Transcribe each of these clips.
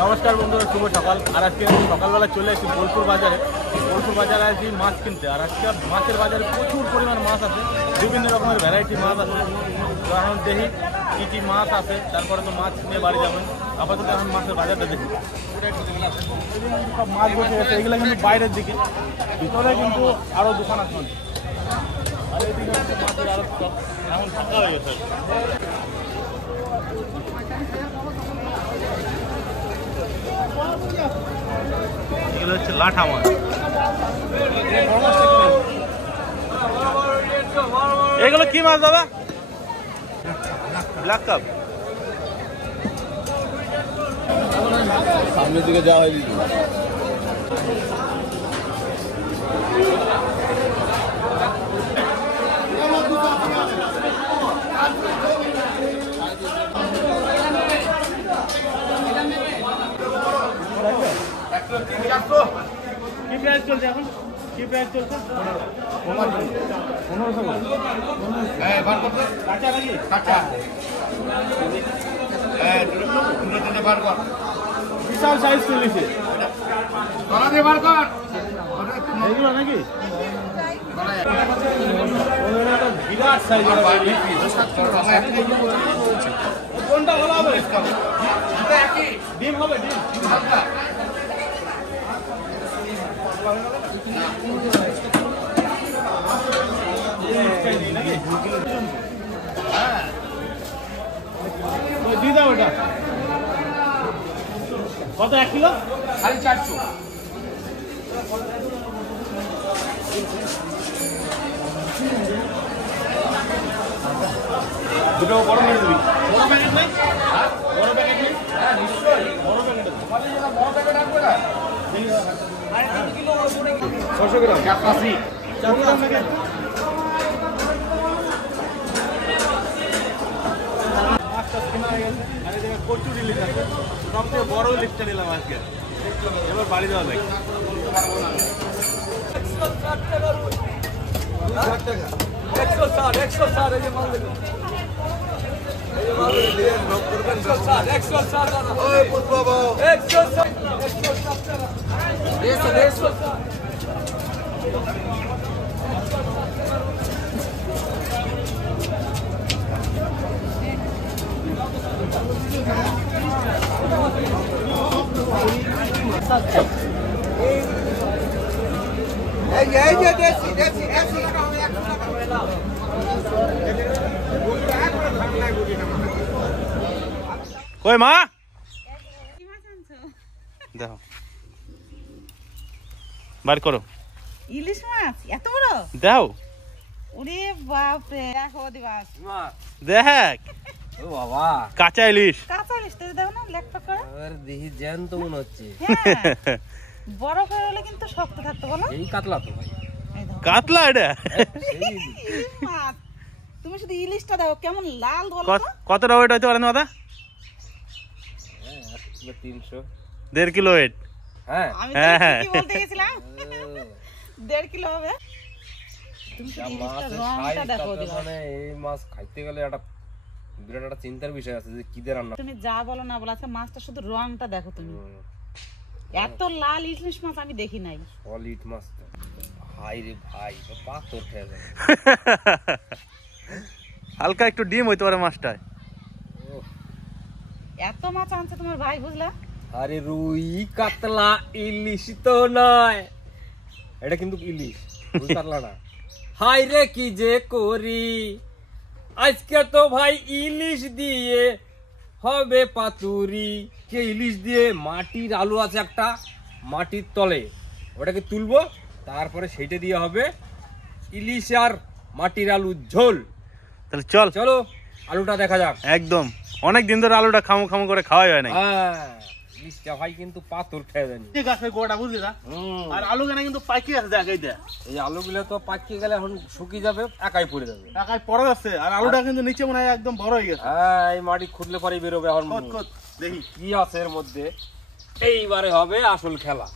নমস্কার বন্ধুরা, শুভ সকাল। আর আজকে সকালবেলা চলে এসেছি বোলপুর বাজারে। বোলপুর বাজারে আসি মাছ কিনতে। আর আজকে মাছের বাজারে প্রচুর পরিমাণ মাছ আছে, বিভিন্ন রকমের ভ্যারাইটি মাছ আছে। তো এখন দেখি কী কী মাছ আছে, তারপরে তো মাছ নিয়ে বাড়ি যাবেন। আপাতত এখন মাছের বাজারটা দেখি। সব মাছ বসে গেছে, এগুলো কিন্তু বাইরের দিকে, ভিতরে কিন্তু আরও দোকান আছে। আর এইদিকে হচ্ছে মাছের আরও এখন ফাঁকা হয়ে গেছে। এগুলো হচ্ছে লাঠা মাছ। এগুলো কি মাছ দাদা? Black cup. সামনের দিকে যাওয়া হয়নি। কি প্রাইস চলছে এখন? কি প্রাইস চলছে? 1500 কাঁচা নাকি? কাঁচা। বিশাল সাইজ চলেছে এগুলো নাকি? বিরাট সাইজ। কোনটা ভালো হবে? ডিম হবে? ডিম দিয়ে দাও। ওটা কত? 1 কিলো 450। দুটো বড় নিয়ে দিবি। বড় প্যাকেট নেই? বড় প্যাকেট নেই? হ্যাঁ নিশ্চয়ই বড় প্যাকেট আছে। বড় প্যাকেট আসবে না? 600 গ্রাম 80 গ্রাম প্যাকেট। মাছটা কেনা হয়ে গেছে। আর এই জায়গায় প্রচুর ইলিশ আছে, সবথেকে বড় ইলিশটা নিলাম আজকে। এবার বাড়ি যাওয়া যায়। 160 এই যে মাল দেখুন। কই মা? দেখো বার করো। ইলিশ মাছ এত বড় দাও। ওরে বাপ রে, দেখো দিবাস দেখ। ও বাবা, কাঁচা ইলিশ। কাঁচা ইলিশ তো দেখো না, লেকটা করে। আর দেখি জ্যান্ত মনে হচ্ছে। হ্যাঁ, বরফ হয়ে গেলে কিন্তু শক্ত থাকতো বলো। এই কাতলা তো ভাই। এই দেখো কাতলা এটা। ইলিশ মাছ। তুমি শুধু ইলিশটা দাও কেমন লাল বলো তো। কতটা ওয়েট হইতে পারে দাদা? 300। 1.5 কিলো ওয়েট। হ্যাঁ আমি তো কি বলতে গেছিলাম, 1.5 কিলো হবে। তুমি শুধু ইলিশটা রংটা দেখো দিবাস। মানে এই মাছ খাইতে গেলে একটা বিরাট একটা চিন্তার বিষয় আছে যে কি দিয়ে রান্না। তুমি যা বলো না বলো, আচ্ছা মাছটা শুধু রংটা দেখো তুমি। এত লাল ইলিশ মাছ আমি দেখি নাই। সলিড মাছ তো ভাই রে ভাই, পাথর খেয়ে যাবে। হালকা একটু ডিম হইতে পারে মাছটায়। এত মাছ আনছে তোমার ভাই, বুঝলা? আরে রুই কাতলা ইলিশ তো নয়, এটা কিন্তু ইলিশ, রুই কাতলা না। হাই রে কি যে করি, আজকে তো ভাই ইলিশ দিয়ে হবে পাতুরি। কে ইলিশ দিয়ে মাটির আলু আছে একটা মাটির তলে, ওটাকে তুলবো, তারপরে সেইটা দিয়ে হবে ইলিশ আর মাটির আলু ঝোল। তাহলে চল চলো আলুটা দেখা যাক। একদম অনেক দিন ধরে আলুটা খামু খামু করে খাওয়াই হয় না। ইলিশটা ভাই কিন্তু পাথর খেয়ে জানি। ঠিক আছে গোটা বুঝলি না? আর আলু কেনা কিন্তু পাকি আছে, দেখ এইটা। এই আলুগুলো তো পাকিয়ে গেলে এখন শুকিয়ে যাবে, একাই পড়ে যাবে। একাই পড়ে যাচ্ছে। আর আলুটা কিন্তু নিচে মনে হয় একদম বড় হয়ে গেছে। হ্যাঁ, এই মাটি খুঁড়লে পরে বেরোবে। এখন দেখি কি আছে এর মধ্যে। এইবারে হবে আসল খেলা।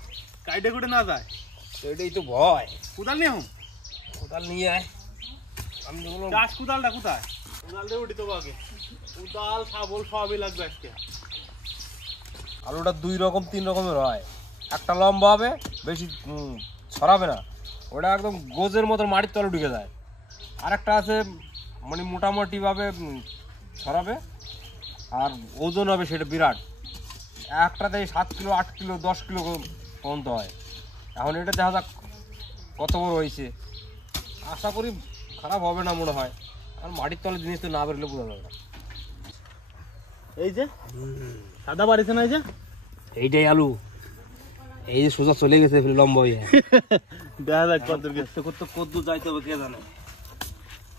কাইটে কুটে না যায়, এটাই তো ভয়। কোদাল নিয়ে হুম, কোদাল নিয়ে আয়। আমি বললাম চাষ কোদালটা কোথায়? কোদাল দিয়ে উঠি তো আগে। কোদাল শাবল সবই লাগবে আজকে। আলুটা 2 রকম 3 রকমের হয়। একটা লম্বা হবে, বেশি ছড়াবে না, ওটা একদম গোজের মতো মাটির তলে ঢুকে যায়। আর একটা আছে মানে মোটামুটি ভাবে ছড়াবে আর ওজন হবে সেটা বিরাট, একটাতে 7 কিলো 8 কিলো 10 কিলো পর্যন্ত হয়। এখন এটা দেখা যাক কত বড় হয়েছে, আশা করি খারাপ হবে না মনে হয়, আর মাটির তলে জিনিস তো না বেরোলে বোঝা যাবে না। এই যে সাদা বাড়িছে না, এই যে এইটাই আলু, এই যে সোজা চলে গেছে লম্বা হয়ে। দেখা যাক কত দূর গেছে। কত যাইতে হবে কে জানে।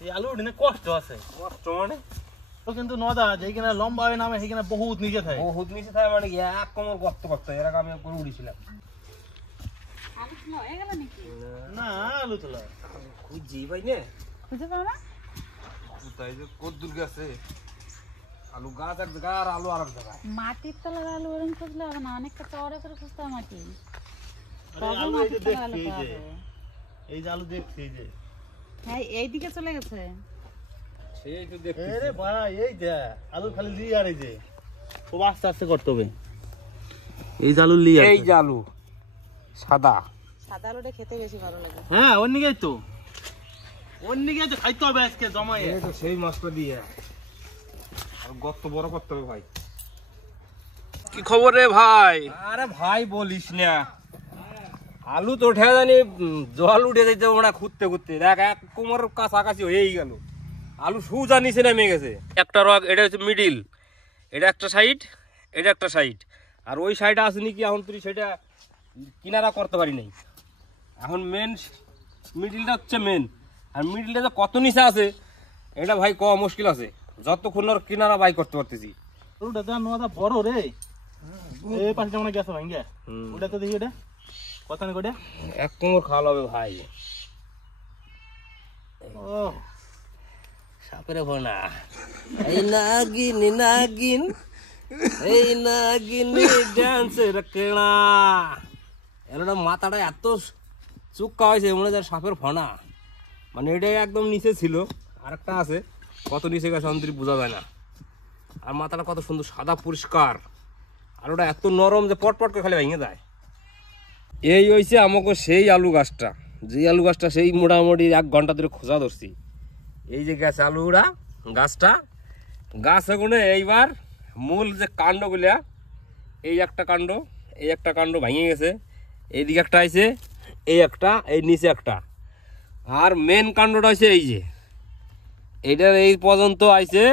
এই আলু উঠিনে কষ্ট আছে, কষ্ট মানে তো কিন্তু নদা যেখানে লম্বা হবে নামে সেখানে বহুত নিচে থাকে। বহুত নিচে থাকে মানে এক কোমর গর্ত করতে, এর আগে আমি একবার উড়িয়েছিলাম। না আলু তোলা খুঁজছি ভাই নে, খুঁজে পাও না? কোথায় যে কত দূর গেছে। আলু গাছ এক জায়গায় আর আলু আর এক জায়গায়। মাটির তলার আলু ওরকম খুঁজলে হবে না, অনেকটা চওড়া করে খুঁজতে হবে মাটি। আরে আলু এই যে দেখছি, এই যে এই যে আলু দেখছি, এই যে হ্যাঁ এইদিকে চলে গেছে। সেই তো দেখছি। আরে ভাই এই যে আলু খালি লিয়ে, আর এই যে খুব আস্তে আস্তে করতে হবে। এই যে আলু লিয়ে, এই যে আলু সাদা, সাদা আলুটা খেতে বেশি ভালো লাগে। হ্যাঁ অন্যদিকে তো অন্যদিকে তো খাইতে হবে আজকে জমায়ে। এই তো সেই মাছটা দিয়ে আর গর্ত বড় করতে হবে ভাই। কি খবর রে ভাই? আরে ভাই বলিস না, আলু তো উঠে জানি জল উঠে যাইতে ওরা খুঁজতে খুঁজতে দেখ এক কোমর কাছাকাছি হয়েই গেল। আলু সুজা নিচে নেমে গেছে। একটা রক, এটা হচ্ছে মিডিল, এটা একটা সাইড, এটা একটা সাইড, আর ওই সাইডে আছে নাকি এখন তুই সেটা কিনারা করতে পারি নাই। এখন মেন মিডিলটা হচ্ছে মেন, আর মিডিলটা যে কত নিচে আছে এটা ভাই কম মুশকিল আছে, যতক্ষণ ওর কিনারা বাই করতে পারতেছি। আলুটা তো নদা বড় রে, এই পাশে যেমন গেছে ভাঙ্গে ওটা তো দেখি, ওটা কত না ওটা এক কোমর খাওয়া হবে ভাই। ও সাপের ভোনা, এই নাগিন নাগিন, এই নাগিন ডান্সের কেনা। এলোটা মাথাটা এত চুক্কা হয়েছে মনে হয় সাপের ফনা, মানে এটাই একদম নিচে ছিল, আর একটা আছে কত নিচে গেছে অন্তরি বোঝা যায় না। আর মাথাটা কত সুন্দর সাদা পরিষ্কার, আর ওটা এত নরম যে পট পট করে খালি ভেঙে যায়। এই হয়েছে আমাকে সেই আলু গাছটা, যে আলু গাছটা সেই মোটামুটি 1 ঘন্টা ধরে খোঁজা ধরছি। এই যে গেছে আলুরা গাছটা, গাছ এগুলো এইবার মূল যে কাণ্ডগুলা, এই একটা কাণ্ড, এই একটা কাণ্ড ভেঙে গেছে, এইদিকে একটা আছে, এই একটা, এই নিচে একটা, আর মেন কাণ্ডটা হয়েছে এই যে এইটার এই পর্যন্ত আইছে।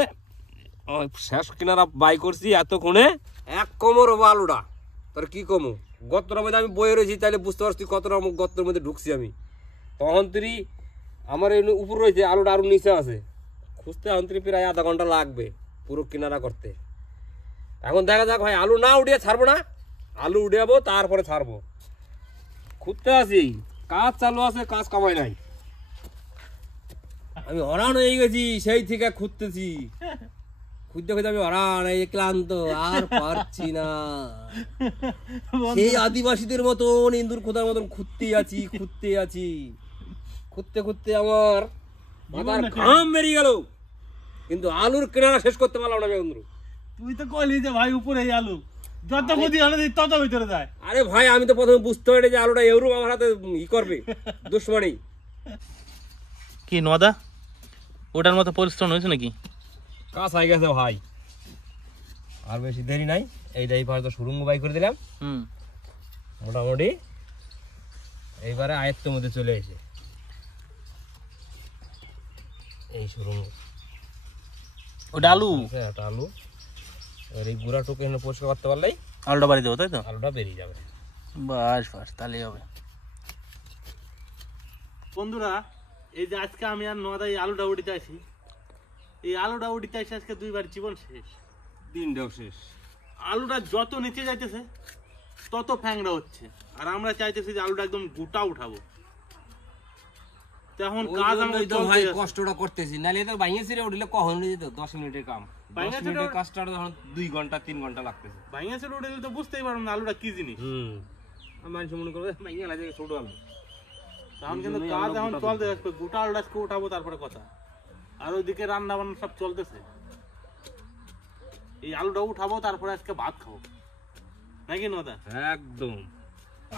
শেষ কিনারা বাই করছি এতক্ষণে 1 কোমর হবো আলুটা। তোর কি কমু, গর্তটার মধ্যে আমি বয়ে রয়েছি, তাহলে বুঝতে পারছি কতটা গর্তের মধ্যে ঢুকছি আমি। তখন তুই আমার এই উপর রয়েছে, আলুটা আরো নিচে আছে, খুঁজতে এখন তুই প্রায় আধা ঘন্টা লাগবে পুরো কিনারা করতে। এখন দেখা যাক ভাই, আলু না উঠিয়ে ছাড়বো না, আলু উঠাবো তারপরে ছাড়বো। খুঁজতে আছি, কাজ চালু আছে, কাজ কামাই নাই। আমি হরান হয়ে গেছি সেই থেকে খুঁজতেছি, খুঁজতে খুঁজতে আমি হরান, এই ক্লান্ত, আর পারছি না। সেই আদিবাসীদের মতন ইন্দুর খোদার মতন খুঁজতে আছি, খুঁজতে আছি, খুঁজতে খুঁজতে আমার মাথার ঘাম বেরিয়ে গেল, কিন্তু আলুর কিনারা শেষ করতে পারলাম না বন্ধু। তুই তো কইলি যে ভাই উপরে এই আলু যত বুদ্ধি হলে তত ভিতরে যায়। আরে ভাই আমি তো প্রথমে বুঝতে পারি যে আলুটা এরকম আমার হাতে ই করবে, দুশ্মনী। কি নদা ওটার মতো পরিশ্রম হয়েছে নাকি? কাজ হয়ে গেছে ভাই, আর বেশি দেরি নাই। এইটাই তো সুরঙ্গ বাই করে দিলাম মোটামুটি, এইবারে আয়ত্তের মধ্যে চলে এসে এই সুরঙ্গ। ওটা আলু, একটা আলু, এবার এই গুঁড়া টুকু এখানে পরিষ্কার করতে পারলেই আলুটা বাড়ি দেবো, তাই তো? আলুটা বেরিয়ে যাবে। বাস বাস, তাহলেই হবে। বন্ধুরা এই যে আজকে আমি আর নদা এই আলুটা উঠিতে আসি, এই আলুটা উঠিতে আসি আজকে 2 বার জীবন শেষ, দিনটাও শেষ। আলুটা যত নিচে যাইতেছে তত ফ্যাংরা হচ্ছে, আর আমরা চাইতেছি যে আলুটা একদম গোটা উঠাবো। এখন কাজ আমাদের ভাই কষ্টটা করতেছি, নালে তো ভাঙিয়ে ছিঁড়ে উঠলে কখন যেত 10 মিনিটের কাম, 10 মিনিটের কাজটা তখন 2 ঘন্টা 3 ঘন্টা লাগতেছে। ভাঙিয়ে ছিল উঠলে তো বুঝতেই পারবো না আলুটা কি জিনিস। মানুষ মনে করবে ভাঙিয়ে লাগে ছোট আলু, তখন কিন্তু কাজ এখন চলতে থাকবে, গোটা আলুটা আজকে উঠাবো তারপরে কথা। আর ওইদিকে রান্না বান্না সব চলতেছে, এই আলুটা উঠাবো তারপরে আজকে ভাত খাবো। নাকি নদা একদম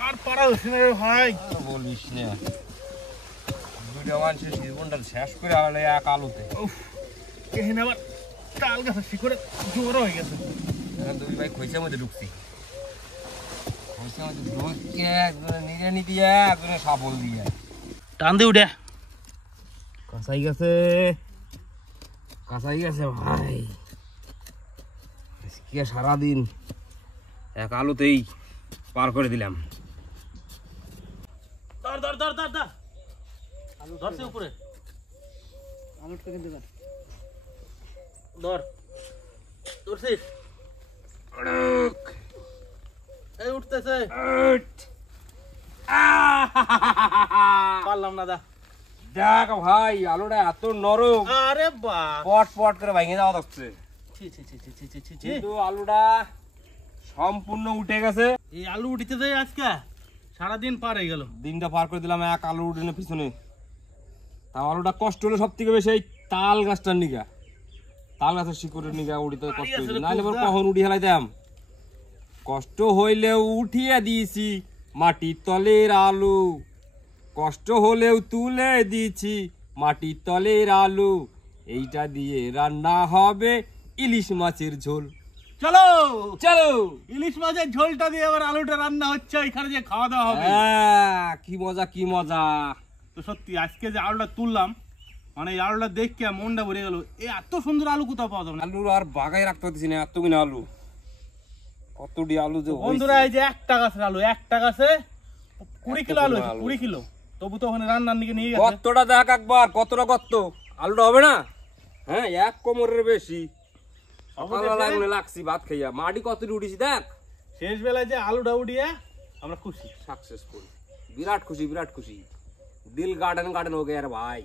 আর পারা হচ্ছে না রে ভাই। আর বলিস না, দুইটা মানুষের জীবনটা শেষ করে আলাদা এক আলুতে। এখানে আবার তাল গাছের শিকড়ে জোর হয়ে গেছে। এখন দুই ভাই খৈসার মধ্যে ঢুকছি, খৈসার মধ্যে ঢুকে একজনে নিড়ানি দিয়ে একজনে সাবল দিয়ে টান দিয়ে উঠে কাঁচাই গেছে, কাঁচাই গেছে ভাই। আজকে সারাদিন এক আলুতেই পার করে দিলাম। ধর ধর ধর ধর ধর ধরছে উপরে আলুটা কিন্তু ধর ধরছিস এই উঠতেছে পারলাম না দা। দেখ ভাই আলুটা এত নরম, আরে বাহ পট পট করে ভেঙে যাওয়া যাচ্ছে, ছি ছি ছি ছি ছি ছি ছি ছি। কিন্তু আলুটা সম্পূর্ণ উঠে গেছে। এই আলু উঠিতে যাই আজকে সারাদিন পার হয়ে গেল। দিনটা পার করে দিলাম এক আলু উঠে পিছনে। তাও আলুটা কষ্ট হলো সব থেকে বেশি এই তাল গাছটার নিগা, তাল গাছের শিকড়ের নিগা উঠিতে কষ্ট হয়েছে, নাহলে এবার কখন উঠি হেলাইতাম। কষ্ট হইলেও উঠিয়ে দিয়েছি মাটির তলের আলু, কষ্ট হলেও তুলে দিয়েছি মাটির তলের আলু। এইটা দিয়ে রান্না হবে ইলিশ মাছের ঝোল। চলো চলো ইলিশ মাছের ঝোলটা দিয়ে আবার আলুটা রান্না হচ্ছে, এখানে যে খাওয়া দাওয়া হবে। কি মজা কি মজা। তো সত্যি আজকে যে আলুটা তুললাম, মানে এই আলুটা দেখে মনটা ভরে গেল। এত সুন্দর আলু কোথাও পাওয়া যাবে না। আলু আর বাগাই রাখতে পারতেছি না, এত কিনা আলু, কতটি আলু যে বন্ধুরা এই যে একটা গাছের আলু, একটা গাছে 20 কিলো আলু আছে, 20 কিলো। তবু তো ওখানে রান্নার দিকে নিয়ে গেছে। কতটা দেখ একবার, কতটা কত আলুটা হবে না? হ্যাঁ এক কোমরের বেশি। সকালবেলা এগুলো লাগছি ভাত খাইয়া, মাটি কতটি উঠেছি দেখ। শেষ বেলায় যে আলুটা উঠিয়ে আমরা খুশি, সাকসেসফুল, বিরাট খুশি বিরাট খুশি। দিল গার্ডেন গার্ডেন हो गया यार भाई।